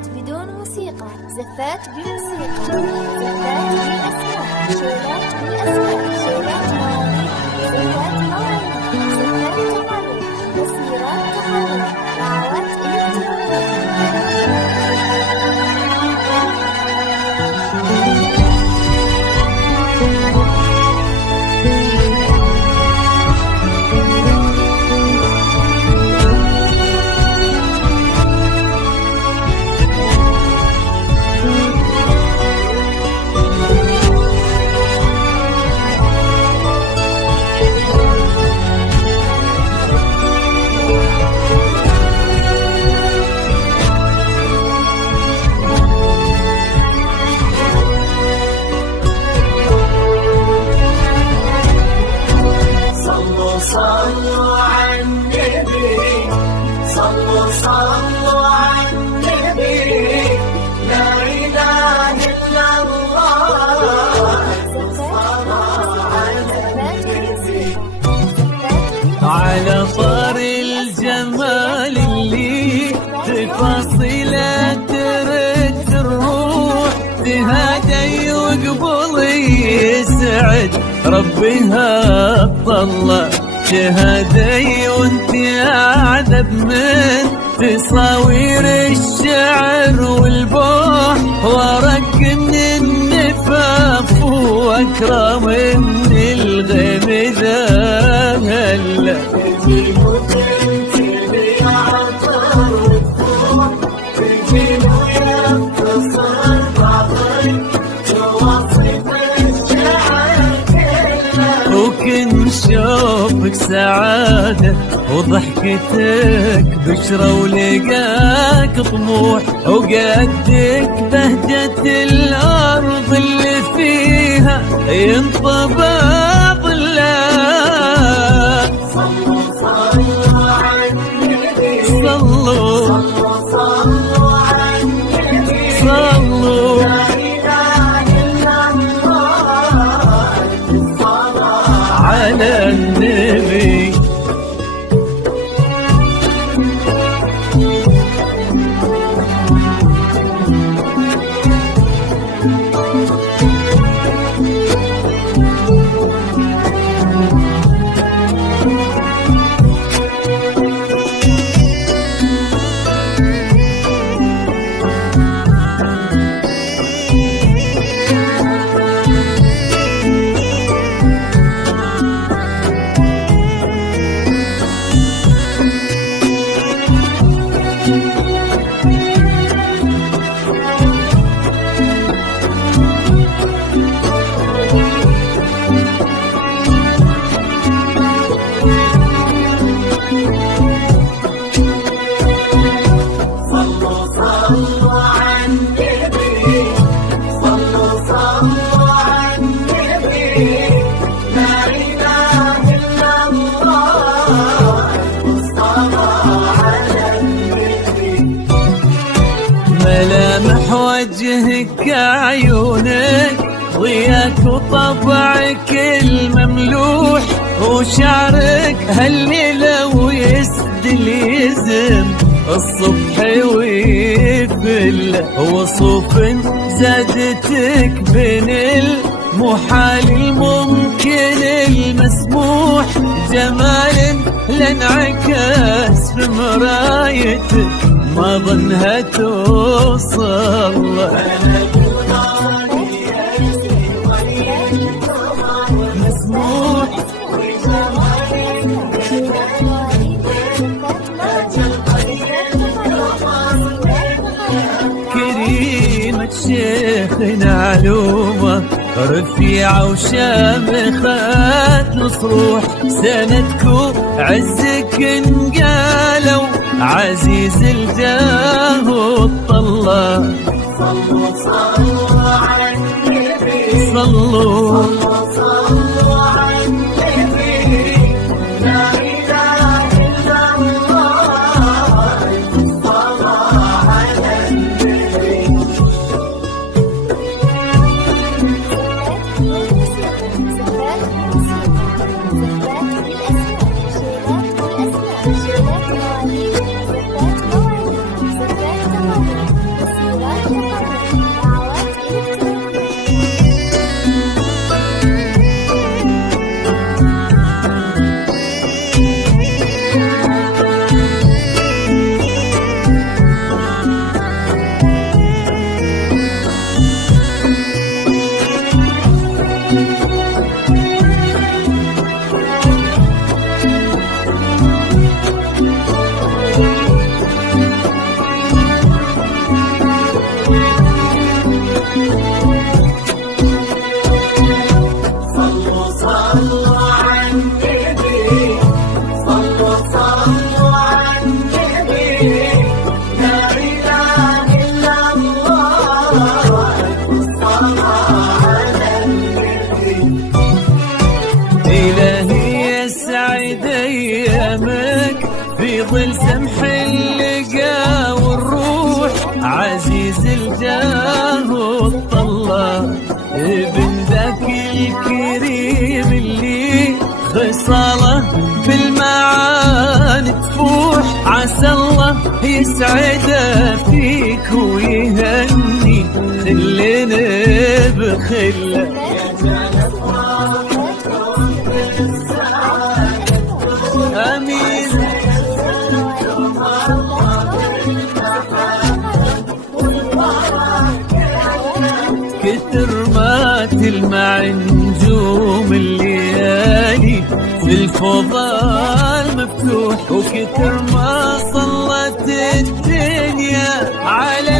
زفات بدون موسيقى، زفات بموسيقى، زفات بالأسماء، شيلات بالأسماء، شيلات مواويل، زفات مواويل، زفات تقارير، تصويرات تقارير، دعوات صلوا على النبي، صلوا على النبي، لا إله إلا الله. على طار الجمال اللي تفاصيله ترد الروح، تهادي وقبل يسعد ربها طلع، تهادي وانت اعذب من تصاوير الشعر والبوح، ورق من النفاف واكرم من الغيم ذا هلا. وكن شوفك سعادة وضحكتك بشرة ولقاك طموح، وقدك بهجة الأرض اللي فيها ينطبع ظلال. صلوا على النبي، صلوا على النبي، صلوا لا إله إلا الله. على النبي. ملامح وجهك عيونك ضياك وطبعك المملوح، وشعرك هالليلة ويسدل يزم الصبح ويفل، وصوف زادتك بين المحال الممكن المسموح، جمال لانعكاس في مرايتك ما ظنها توصل. مسموح كريمة شيخنا علومة رفيعة وشامخة الصروح، سندكو عزك انقالوا عزيز الجاه والطلة. صلوا على النبي، صلوا على النبي، لا إله إلا الله. صلوا على النبي. زفات بالأسماء، زفات بالأسماء، شيلات بالأسماء، شيلات مواويل، زفات تقارير، ينزل جاه الطلة ابن ذاك الكريم اللي خصاله بالمعاني تفوح. عسى الله يسعده فيك ويهني خلنا بخله. آمين. كتر ما تلمع نجوم الليالي في الفضاء المفتوح، وكتر ما صلت الدنيا على